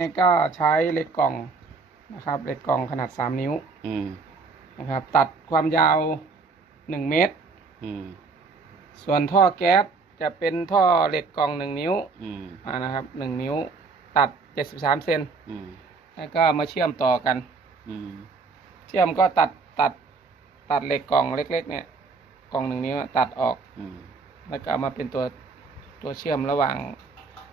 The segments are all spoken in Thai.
นี่ก็ใช้เหล็กกล่องนะครับเหล็กกล่องขนาด3นิ้วอืมนะครับ ตัดความยาว1เมตร อืมส่วนท่อแก๊สจะเป็นท่อเหล็กกล่อง1นิ้วอืมอ่านะครับ1นิ้ว ตัด73เซนอืมแล้วก็มาเชื่อมต่อกัน อืมเชื่อมก็ตัดตัด ตัดเหล็กกล่องเล็ก ๆ เนี่ยกล่องหนึ่งนิ้วอะตัดออกอืมแล้วก็เอามาเป็นตัวตัวเชื่อมระหว่าง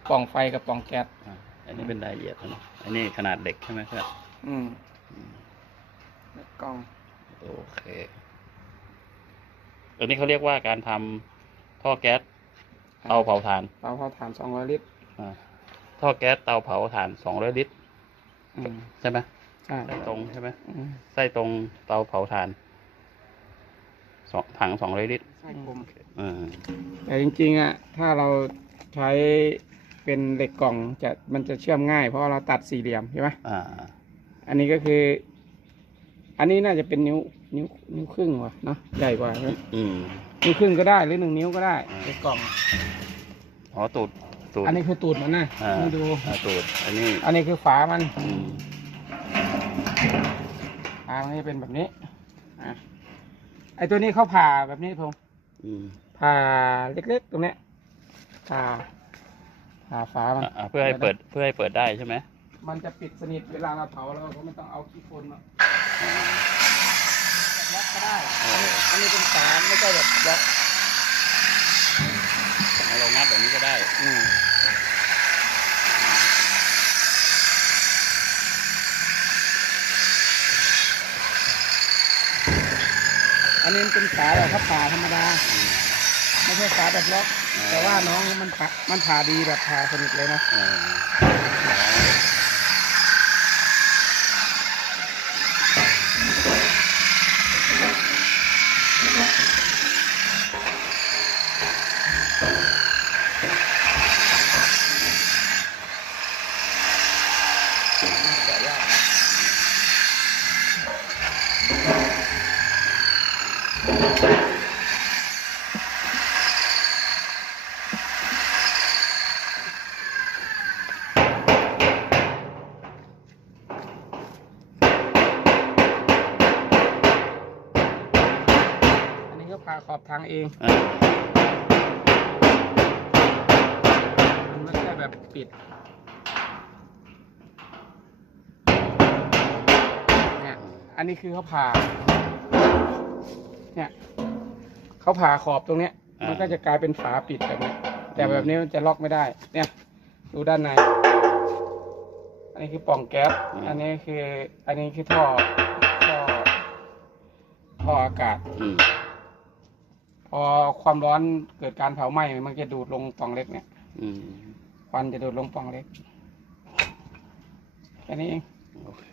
ปล่องไฟกับปล่องแก๊ส อะ อันนี้เป็นรายละเอียดนะอันนี้ขนาดเด็กใช่ไหมครับ อืมอืมเหล็กกล่อง โอเค อันนี้เขาเรียกว่าการทำท่อแก๊สเตาเผาถ่าน เตาเผาถ่าน200ลิตรอ่าท่อแก๊สเตาเผาถ่านสองร้อยลิตรอืมใช่ไหมใช่ไส้ตรงใช่ไหมอืมไส้ตรงเตาเผาถ่านสองถังสองร้อยลิตรใช่คมอ่าแต่จริงๆอะ ถ้าเราใช้ เป็นเหล็กกล่องจะมันจะเชื่อมง่าย เพราะว่าเราตัดสี่เหลี่ยมใช่ไหมอ่าอันนี้ก็คือ อันนี้น่าจะเป็นนิ้วนิ้วนิ้วครึ่งว่ะเนาะใหญ่กว่าใช่ไหมอืมนิ้วครึ่งก็ได้หรือหนึ่งนิ้วก็ได้อ่าเหล็กกล่อง อ๋อตูดตูดอันนี้คือตูดมันนะอ่าให้ดู อ่าตูดอันนี้อันนี้คือฝามันอืมฝามันจะเป็นแบบนี้อะไอตัวนี้เขาผ่าแบบนี้ผม อืมผ่าเล็กๆตรงเนี้ยผ่า ผ่าฝามันอะอะเพื่อให้เปิดเพื่อให้เปิดได้ใช่ไหมมันจะปิดสนิทเวลาเราเผาเราก็ไม่ต้องเอาขี้ฝุ่นมาอ่าแบบล็อกก็ได้เอออันนี้เป็นฝาไม่ใช่แบบล็อกเอาเรางัดแบบนี้ก็ได้ อืมอันนี้มันเป็นฝาแบบพับผ่าธรรมดา ไม่ใช่ฝาแบบล็อกอ่า แต่ว่าน้องมันผ่ามันผ่าดีแบบผ่าสนิทเลยนะเอออัน ก็ผ่าขอบทางเองอ่ามันไม่ใช่แบบปิดเนี่ยอันนี้คือเขาผ่า เนี่ยเขาผ่าขอบตรงเนี้ยอ่ามัมันก็จะกลายเป็นฝาปิดแบบนี้แต่แบบนี้มันจะล็อกไม่ได้ เนี่ย ดูด้านใน อันนี้คือปล่องแก๊ส อันนี้คือ อันนี้คือท่อ ท่อ ท่ออากาศอืม พอความร้อนเกิดการเผาไหม้มันจะดูดลงปล่องเล็กเนี่ยอืมควันจะดูดลงปล่องเล็กแค่นี้เอง โอเค